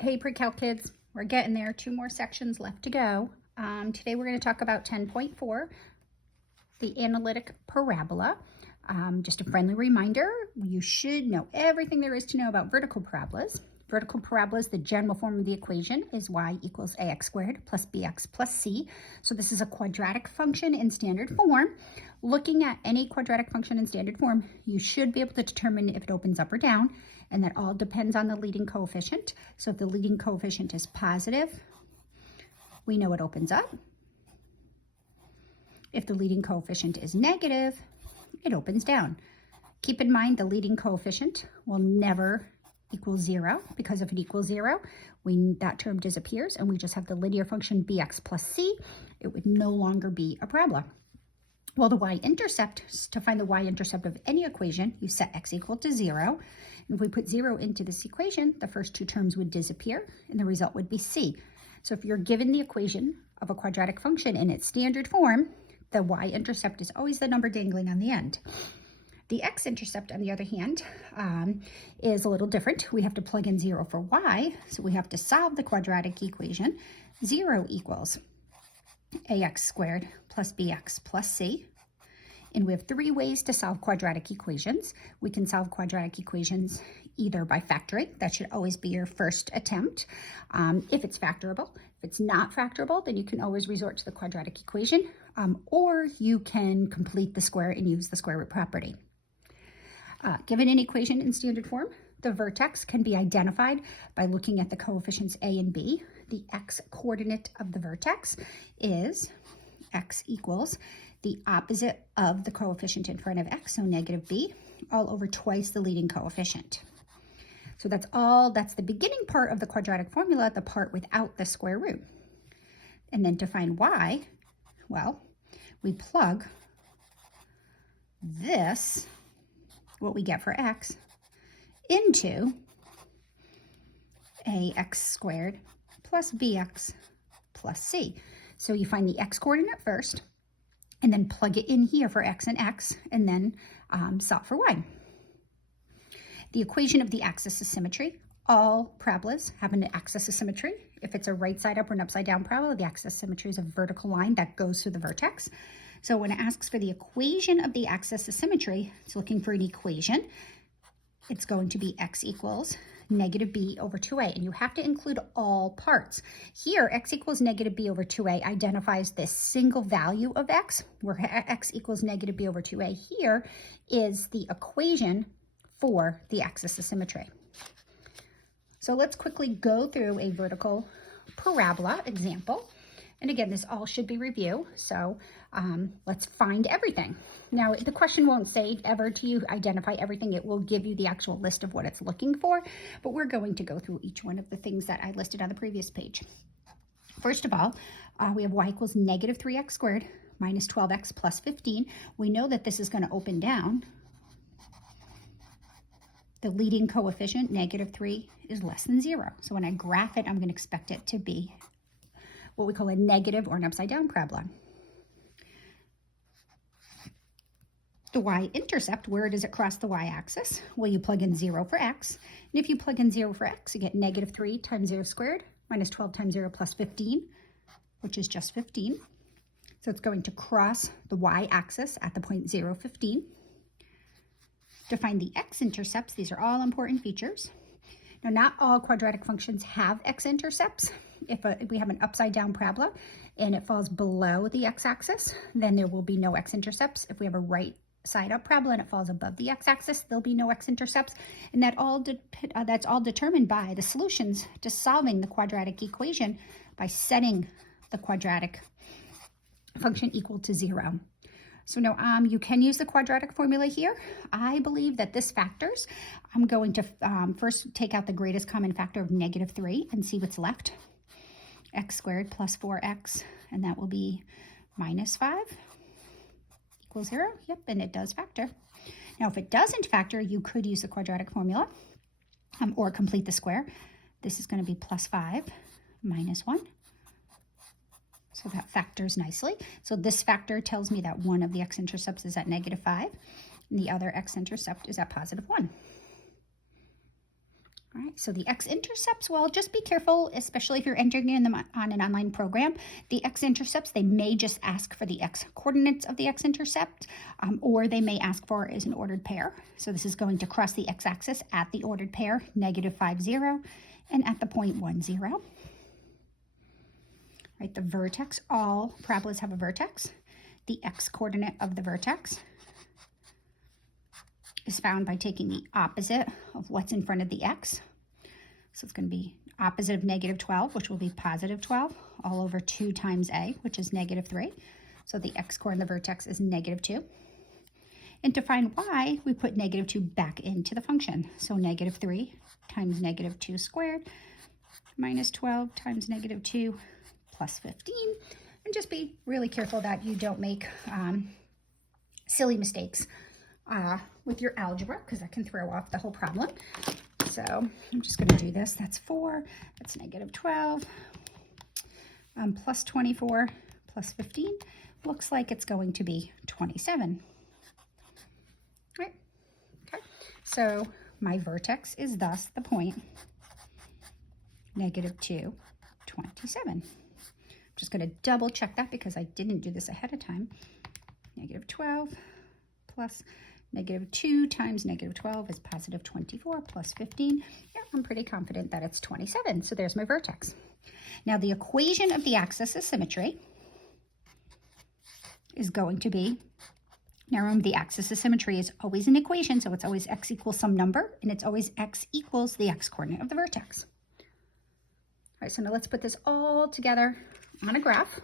Hey pre-calc kids, we're getting there. 2 more sections left to go. Today we're going to talk about 10.4, the analytic parabola. Just a friendly reminder, you should know everything there is to know about vertical parabolas. Vertical parabolas, the general form of the equation is y equals ax squared plus bx plus c. So this is a quadratic function in standard form. Looking at any quadratic function in standard form, you should be able to determine if it opens up or down, and that all depends on the leading coefficient. So if the leading coefficient is positive, we know it opens up. If the leading coefficient is negative, it opens down. Keep in mind the leading coefficient will never equal 0, because if it equals 0, that term disappears and we just have the linear function bx plus c. It would no longer be a parabola. Well, the y-intercept, to find the y-intercept of any equation, you set x equal to 0. And if we put 0 into this equation, the first 2 terms would disappear and the result would be c. So if you're given the equation of a quadratic function in its standard form, the y-intercept is always the number dangling on the end. The x-intercept, on the other hand, is a little different. We have to plug in 0 for y, so we have to solve the quadratic equation. 0 equals ax squared plus bx plus c. And we have 3 ways to solve quadratic equations. We can solve quadratic equations either by factoring. That should always be your first attempt, if it's factorable. If it's not factorable, then you can always resort to the quadratic equation, or you can complete the square and use the square root property. Given an equation in standard form, the vertex can be identified by looking at the coefficients a and b. The x-coordinate of the vertex is x equals the opposite of the coefficient in front of x, so negative b, all over twice the leading coefficient. So that's the beginning part of the quadratic formula, the part without the square root. And then to find y, well, we plug this, what we get for x, into ax squared plus bx plus c. So you find the x-coordinate first, and then plug it in here for x, and then solve for y. The equation of the axis of symmetry. All parabolas have an axis of symmetry. If it's a right side up or an upside down parabola, the axis of symmetry is a vertical line that goes through the vertex. So when it asks for the equation of the axis of symmetry, it's looking for an equation. It's going to be x equals negative b over 2a, and you have to include all parts. Here, x equals negative b over 2a identifies this single value of x, where x equals negative b over 2a here is the equation for the axis of symmetry. So let's quickly go through a vertical parabola example. And again, this all should be review, so let's find everything. Now, the question won't say ever to you identify everything. It will give you the actual list of what it's looking for, but we're going to go through each one of the things that I listed on the previous page. First of all, we have y equals negative 3x squared minus 12x plus 15. We know that this is going to open down. The leading coefficient, negative 3, is less than 0. So when I graph it, I'm going to expect it to be what we call a negative or an upside down parabola. The y-intercept, where does it cross the y-axis? Well, you plug in 0 for x. And if you plug in 0 for x, you get negative 3 times 0 squared minus 12 times 0 plus 15, which is just 15. So it's going to cross the y-axis at the point 0, 15. To find the x-intercepts, these are all important features. Now, not all quadratic functions have x-intercepts. If we have an upside down parabola and it falls below the x-axis, then there will be no x-intercepts. If we have a right side up parabola and it falls above the x-axis, there'll be no x-intercepts. And that's all determined by the solutions to solving the quadratic equation by setting the quadratic function equal to 0. So now you can use the quadratic formula here. I believe that this factors. I'm going to first take out the greatest common factor of negative 3 and see what's left. X squared plus 4x, and that will be minus 5 equals 0. Yep, and it does factor. Now, if it doesn't factor, you could use the quadratic formula or complete the square. This is going to be plus 5 minus 1. So that factors nicely. So this factor tells me that one of the x-intercepts is at negative 5, and the other x-intercept is at positive 1. All right, so the x-intercepts, well, just be careful, especially if you're entering in them on an online program. The x-intercepts, they may just ask for the x-coordinates of the x-intercept, or they may ask for as an ordered pair. So this is going to cross the x-axis at the ordered pair, -5, 0, and at the point 1, 0. Right, the vertex, all parabolas have a vertex. The x-coordinate of the vertex is found by taking the opposite of what's in front of the x. So it's going to be opposite of -12, which will be +12, all over 2 times a, which is -3. So the x-coordinate of the vertex is -2. And to find y, we put -2 back into the function. So -3 times -2 squared minus 12 times -2 plus 15. And just be really careful that you don't make silly mistakes with your algebra, because that can throw off the whole problem. So I'm just going to do this. That's 4. That's -12 plus 24 plus 15. Looks like it's going to be 27. Right? Okay. So my vertex is thus the point -2, 27. I'm just going to double check that because I didn't do this ahead of time. -12 plus -2 times -12 is +24 plus 15. Yeah, I'm pretty confident that it's 27. So there's my vertex. Now the equation of the axis of symmetry is going to be, now remember the axis of symmetry is always an equation, so it's always x equals some number, and it's always x equals the x-coordinate of the vertex. All right, so now let's put this all together on a graph,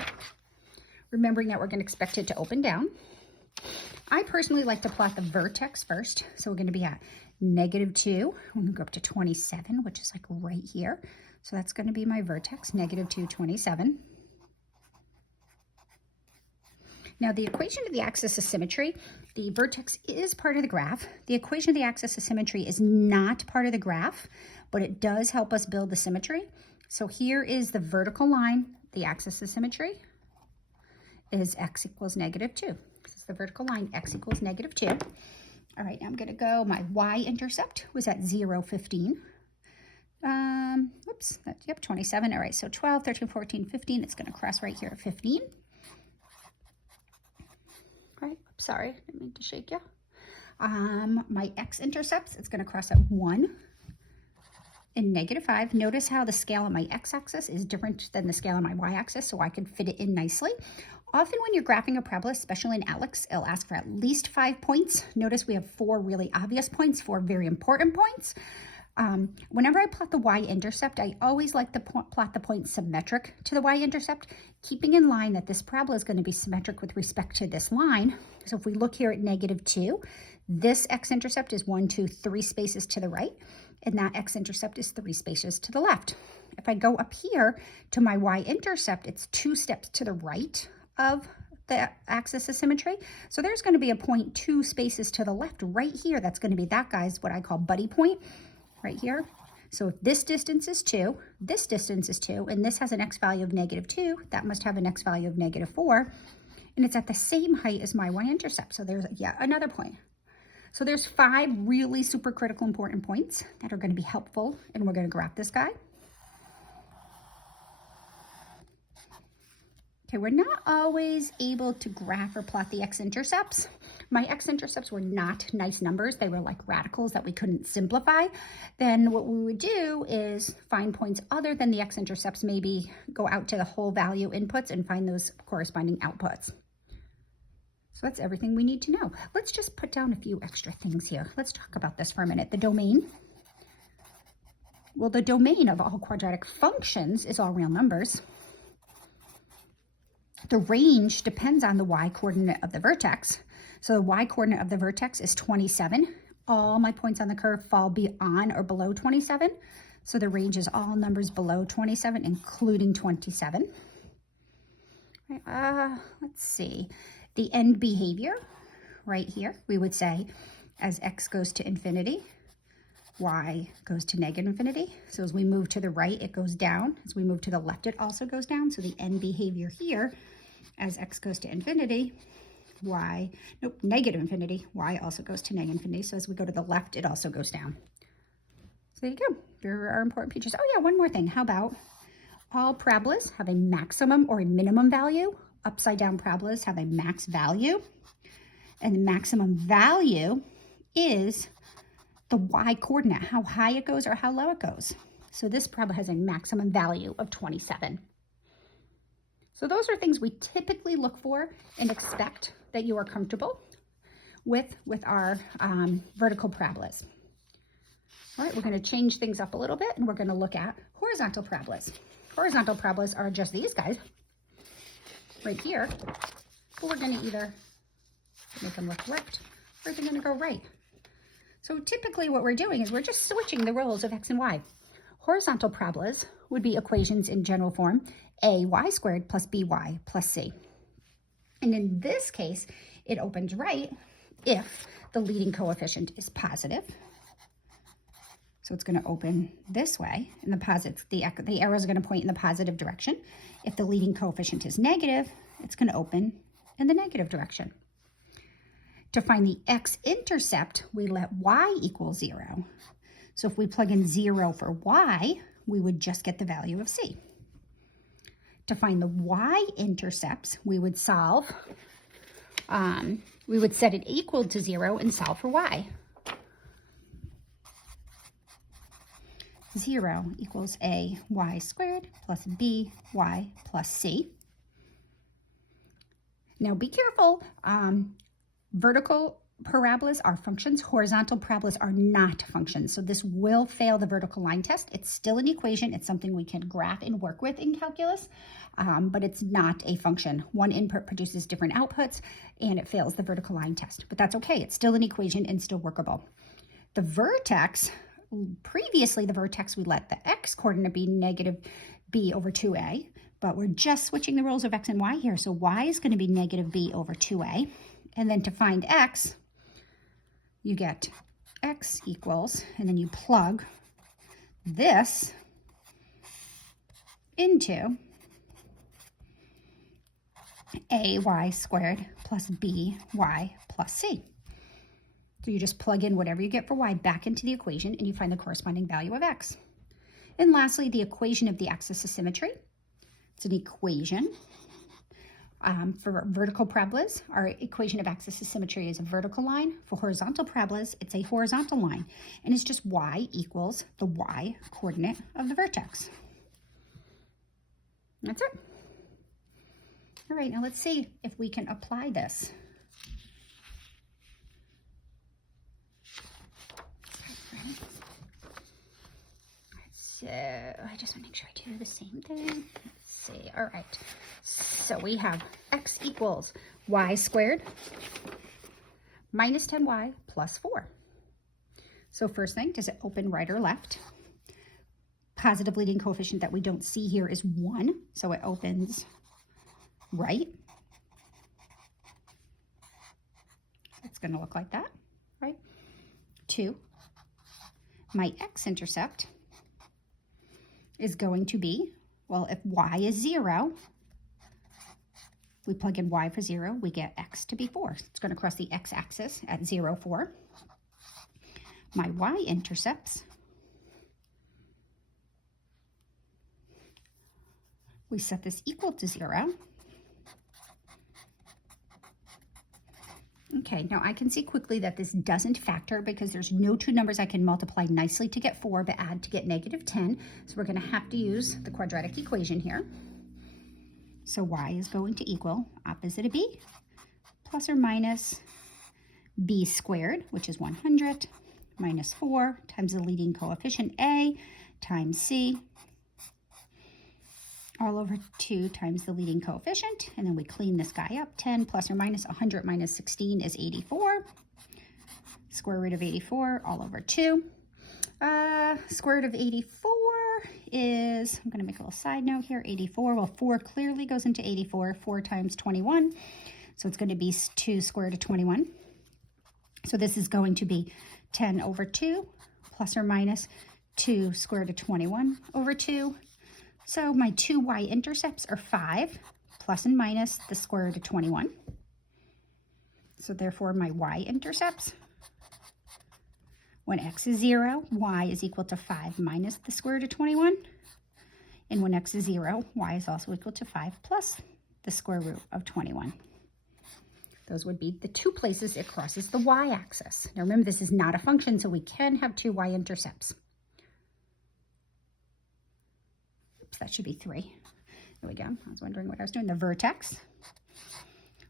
remembering that we're going to expect it to open down. I personally like to plot the vertex first. So we're going to be at -2. We're going to go up to 27, which is like right here. So that's going to be my vertex, -2, 27. Now the equation of the axis of symmetry, the vertex is part of the graph. The equation of the axis of symmetry is not part of the graph, but it does help us build the symmetry. So here is the vertical line. The axis of symmetry is x equals -2. This is the vertical line, x equals -2. All right, now I'm going to go, my y-intercept was at 0, 15. Whoops, yep, 27. All right, so 12, 13, 14, 15. It's going to cross right here at 15. All right, sorry, I didn't mean to shake you. My x-intercepts, it's going to cross at 1 and -5. Notice how the scale on my x-axis is different than the scale on my y-axis, so I can fit it in nicely. Often when you're graphing a parabola, especially in ALEKS, it'll ask for at least 5 points. Notice we have 4 really obvious points, 4 very important points. Whenever I plot the y-intercept, I always like to plot the point symmetric to the y-intercept, keeping in line that this parabola is going to be symmetric with respect to this line. So if we look here at -2, this x-intercept is 1, 2, 3 spaces to the right, and that x-intercept is 3 spaces to the left. If I go up here to my y-intercept, it's 2 steps to the right of the axis of symmetry. So there's going to be a point 2 spaces to the left right here. That's going to be that guy's what I call buddy point right here. So if this distance is 2, this distance is 2, and this has an x value of -2, that must have an x value of -4, and it's at the same height as my y-intercept. So there's yet another point. So there's 5 really super critical important points that are going to be helpful, and we're going to graph this guy. Okay, we're not always able to graph or plot the x-intercepts. My x-intercepts were not nice numbers. They were like radicals that we couldn't simplify. Then what we would do is find points other than the x-intercepts, maybe go out to the whole value inputs and find those corresponding outputs. So that's everything we need to know. Let's just put down a few extra things here. Let's talk about this for a minute. The domain. Well, the domain of all quadratic functions is all real numbers. The range depends on the y-coordinate of the vertex. So the y-coordinate of the vertex is 27. All my points on the curve fall beyond or below 27. So the range is all numbers below 27, including 27. Let's see. The end behavior, right here, we would say as x goes to infinity, y goes to -infinity. So as we move to the right, it goes down. As we move to the left, it also goes down. So the end behavior here, as x goes to infinity, -infinity, y also goes to -infinity. So as we go to the left, it also goes down. So there you go. There are important features. Oh yeah, one more thing. How about all parabolas have a maximum or a minimum value? Upside down parabolas have a max value. And the maximum value is the y coordinate, how high it goes or how low it goes. So this parabola has a maximum value of 27. So those are things we typically look for and expect that you are comfortable with our vertical parabolas. All right, we're going to change things up a little bit, and we're going to look at horizontal parabolas. Horizontal parabolas are just these guys right here, but we're going to either make them look left or they're going to go right. So typically what we're doing is we're just switching the roles of x and y. Horizontal parabolas would be equations in general form, ay squared plus by plus c. And in this case, it opens right if the leading coefficient is positive. So it's going to open this way, and the arrows are going to point in the positive direction. If the leading coefficient is negative, it's going to open in the negative direction. To find the x-intercept, we let y equal 0. So if we plug in 0 for y, we would just get the value of c. To find the y-intercepts, we would solve, we would set it equal to 0 and solve for y. 0 equals ay squared plus by plus c. Now be careful, vertical parabolas are functions, horizontal parabolas are not functions. So this will fail the vertical line test. It's still an equation. It's something we can graph and work with in calculus, but it's not a function. One input produces different outputs, and it fails the vertical line test. But that's okay. It's still an equation and still workable. The vertex, previously the vertex, we let the x coordinate be negative b over 2a, but we're just switching the roles of x and y here. So y is going to be negative b over 2a. And then to find x, you get x equals, and then you plug this into ay squared plus by plus c. So you just plug in whatever you get for y back into the equation, and you find the corresponding value of x. And lastly, the equation of the axis of symmetry. It's an equation. For vertical parabolas, our equation of axis of symmetry is a vertical line. For horizontal parabolas, it's a horizontal line. And it's just y equals the y coordinate of the vertex. That's it. All right, now let's see if we can apply this. So I just want to make sure I do the same thing. Let's see. All right. So we have x equals y squared minus 10y plus 4. So first thing, does it open right or left? Positive leading coefficient that we don't see here is 1, so it opens right. It's going to look like that, right? 2, my x-intercept is going to be, well, if y is 0, we plug in y for 0, we get x to be 4. It's going to cross the x-axis at 0, 4. My y-intercepts, we set this equal to 0. Okay, now I can see quickly that this doesn't factor because there's no two numbers I can multiply nicely to get 4, but add to get negative 10. So we're going to have to use the quadratic equation here. So y is going to equal opposite of b plus or minus b squared, which is 100, minus 4 times the leading coefficient a times c, all over 2 times the leading coefficient, and then we clean this guy up. 10 plus or minus 100 minus 16 is 84. Square root of 84 all over 2. Square root of 84 is, I'm going to make a little side note here, 84. Well, 4 clearly goes into 84. 4 times 21. So it's going to be 2 square root of 21. So this is going to be 10 over 2 plus or minus 2 square root of 21 over 2. So my two y-intercepts are 5 plus and minus the square root of 21. So therefore my y-intercepts When x is 0, y is equal to 5 minus the square root of 21. And when x is 0, y is also equal to 5 plus the square root of 21. Those would be the two places it crosses the y-axis. Now remember, this is not a function, so we can have two y-intercepts. Oops, that should be 3. There we go. I was wondering what I was doing. The vertex.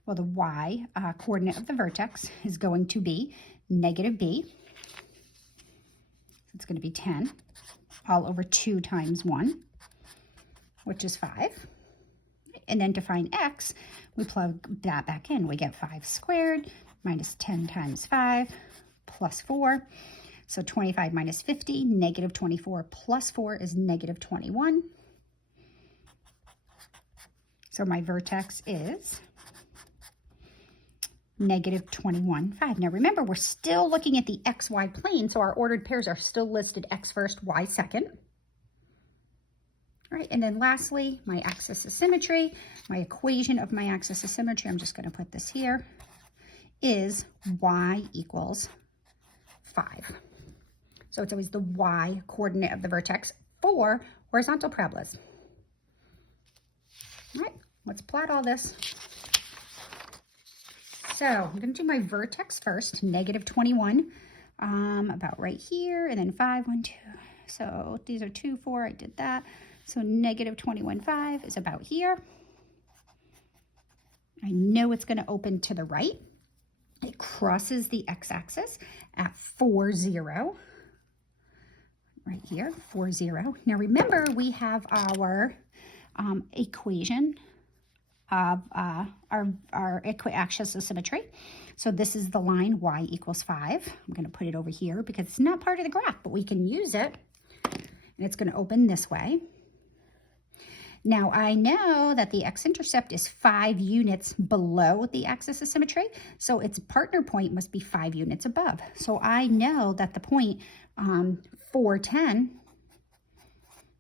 Well, the y coordinate of the vertex is going to be negative b. It's going to be 10 all over 2 times 1, which is 5. And then to find x, we plug that back in. We get 5 squared minus 10 times 5 plus 4. So 25 minus 50, negative 24 plus 4 is negative 21. So my vertex is negative 21, 5. Now remember, we're still looking at the xy plane, so our ordered pairs are still listed x first, y second. All right, and then lastly, my axis of symmetry, my equation of my axis of symmetry, I'm just going to put this here, is y equals 5. So it's always the y coordinate of the vertex for horizontal parabolas. All right, let's plot all this. So I'm going to do my vertex first, negative 21, about right here, and then 5, 1, 2. So these are 2, 4, I did that. So negative 21, 5 is about here. I know it's going to open to the right. It crosses the x-axis at 4, 0. Right here, 4, 0. Now remember, we have our equation of our equiaxis of symmetry. So this is the line y equals 5. I'm going to put it over here because it's not part of the graph, but we can use it. And it's going to open this way. Now I know that the x-intercept is 5 units below the axis of symmetry, so its partner point must be 5 units above. So I know that the point 410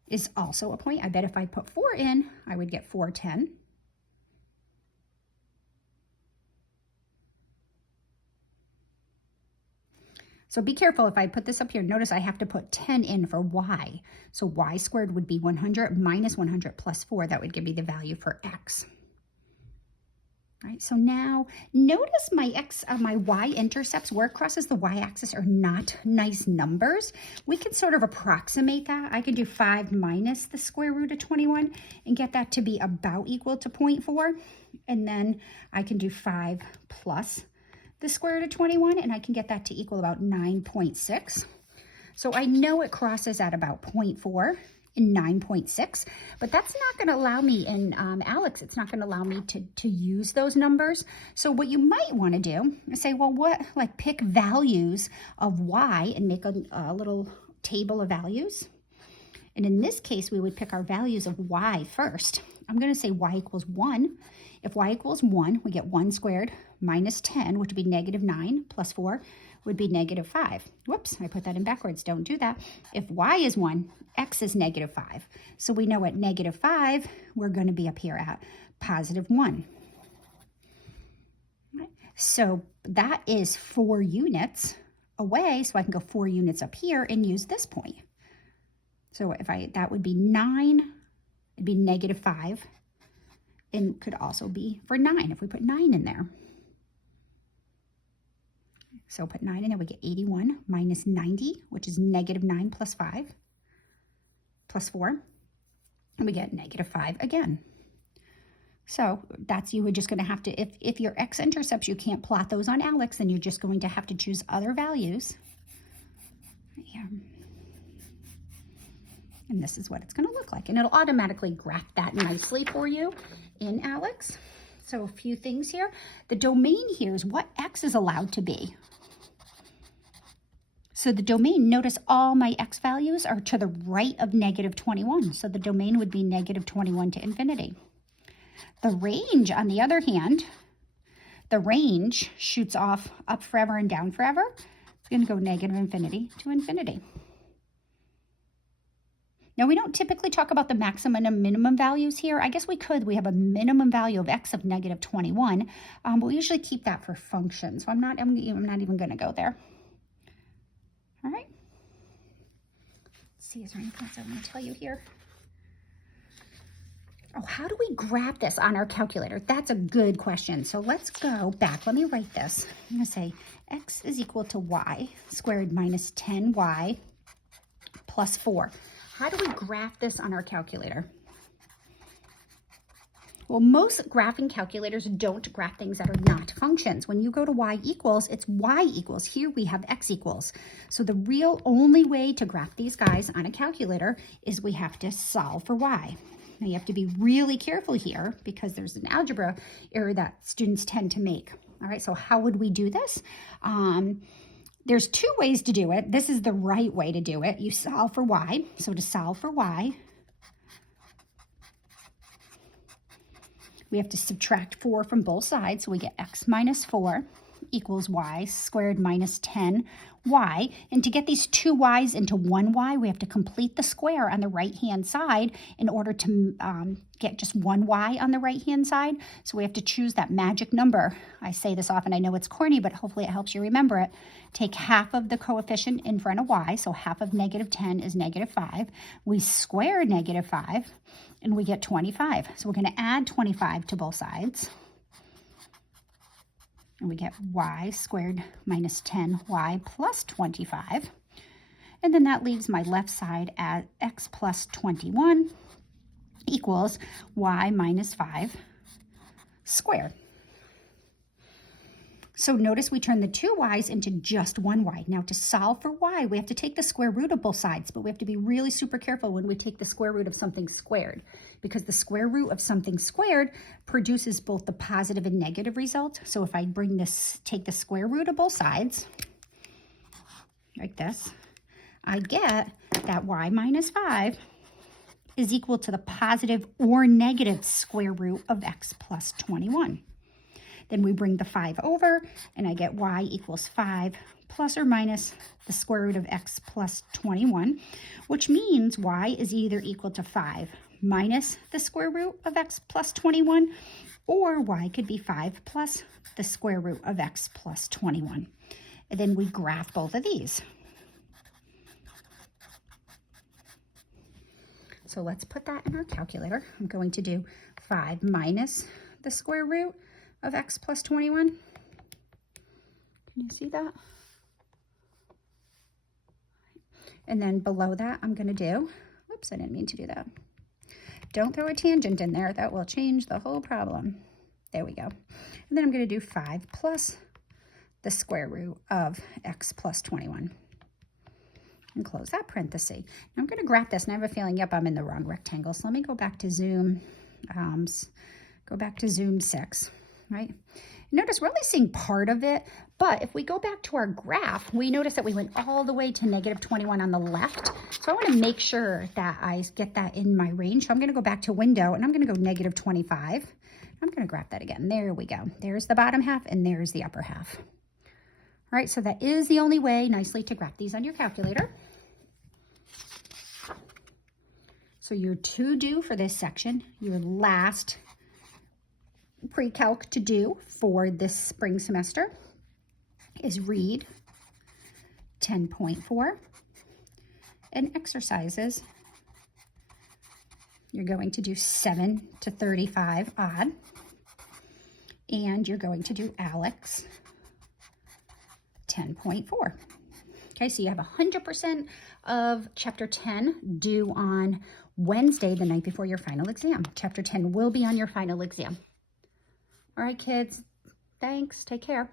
is also a point. I bet if I put 4 in, I would get 410. So be careful if I put this up here. Notice I have to put 10 in for y. So y squared would be 100 minus 100 plus 4. That would give me the value for x. All right, so now notice my y-intercepts where it crosses the y-axis are not nice numbers. We can sort of approximate that. I can do 5 minus the square root of 21 and get that to be about equal to 0.4. And then I can do 5 plus the square root of 21, and I can get that to equal about 9.6. So I know it crosses at about 0.4 and 9.6, but that's not going to allow me in Alex, it's not going to allow me to use those numbers. So what you might want to do is say, well, pick values of y and make a little table of values. And in this case, we would pick our values of y first. I'm going to say y equals 1. If y equals 1, we get 1 squared minus 10, which would be negative 9, plus 4 would be negative 5. Whoops, I put that in backwards. Don't do that. If y is 1, x is negative 5. So we know at negative 5, we're going to be up here at positive 1. Right. So that is 4 units away, so I can go 4 units up here and use this point. So that would be 9, it'd be negative 5. And could also be for 9 if we put 9 in there. So put 9 in there, we get 81 minus 90, which is negative 9 plus 5 plus 4. And we get negative 5 again. So you were just going to have to, if your x-intercepts, you can't plot those on Alex, then you're just going to have to choose other values. Right here. And this is what it's going to look like. And it'll automatically graph that nicely for you in Alex. So a few things here. The domain here is what x is allowed to be. So the domain, notice all my x values are to the right of negative 21. So the domain would be negative 21 to infinity. The range, on the other hand, the range shoots off up forever and down forever. It's going to go negative infinity to infinity. Now, we don't typically talk about the maximum and minimum values here. I guess we could. We have a minimum value of x of negative 21, but we usually keep that for functions. So I'm not even going to go there. All see, is there anything else I want to tell you here? Oh, how do we graph this on our calculator? That's a good question. So let's go back. Let me write this. I'm going to say x is equal to y squared minus 10y plus 4. How do we graph this on our calculator? Well, most graphing calculators don't graph things that are not functions. When you go to y equals, it's y equals. Here we have x equals. So the real only way to graph these guys on a calculator is we have to solve for y. Now you have to be really careful here because there's an algebra error that students tend to make. All right, so how would we do this? There's two ways to do it. This is the right way to do it. You solve for y. So to solve for y, we have to subtract 4 from both sides. So we get x minus 4 equals y squared minus 10y. And to get these two y's into one y, we have to complete the square on the right-hand side in order to get just one y on the right-hand side. So we have to choose that magic number. I say this often. I know it's corny, but hopefully it helps you remember it. Take half of the coefficient in front of y. So half of negative 10 is negative 5. We square negative 5, and we get 25. So we're going to add 25 to both sides. And we get y squared minus 10y plus 25. And then that leaves my left side at x plus 21 equals y minus 5 squared. So notice we turn the two y's into just one y. Now to solve for y, we have to take the square root of both sides, but we have to be really super careful when we take the square root of something squared, because the square root of something squared produces both the positive and negative result. So if I take the square root of both sides, like this, I get that y minus 5 is equal to the positive or negative square root of x plus 21. Then we bring the 5 over, and I get y equals 5 plus or minus the square root of x plus 21, which means y is either equal to 5 minus the square root of x plus 21, or y could be 5 plus the square root of x plus 21. And then we graph both of these. So let's put that in our calculator. I'm going to do 5 minus the square root of x plus 21. Can you see that? And then below that, I'm going to do, whoops, I didn't mean to do that. Don't throw a tangent in there. That will change the whole problem. There we go. And then I'm going to do 5 plus the square root of x plus 21. And close that parenthesis. Now I'm going to graph this, and I have a feeling, yep, I'm in the wrong rectangle. So let me go back to Zoom, Zoom 6. Right? Notice we're only seeing part of it, but if we go back to our graph, we notice that we went all the way to negative 21 on the left. So I want to make sure that I get that in my range. So I'm going to go back to window, and I'm going to go negative 25. I'm going to graph that again. There we go. There's the bottom half, and there's the upper half. All right, so that is the only way nicely to graph these on your calculator. So your to-do for this section, your last pre-calc to do for this spring semester is read 10.4 and exercises. You're going to do 7 to 35 odd, and you're going to do Alex 10.4. Okay, so you have 100% of chapter 10 due on Wednesday, the night before your final exam. Chapter 10 will be on your final exam. All right, kids, thanks. Take care.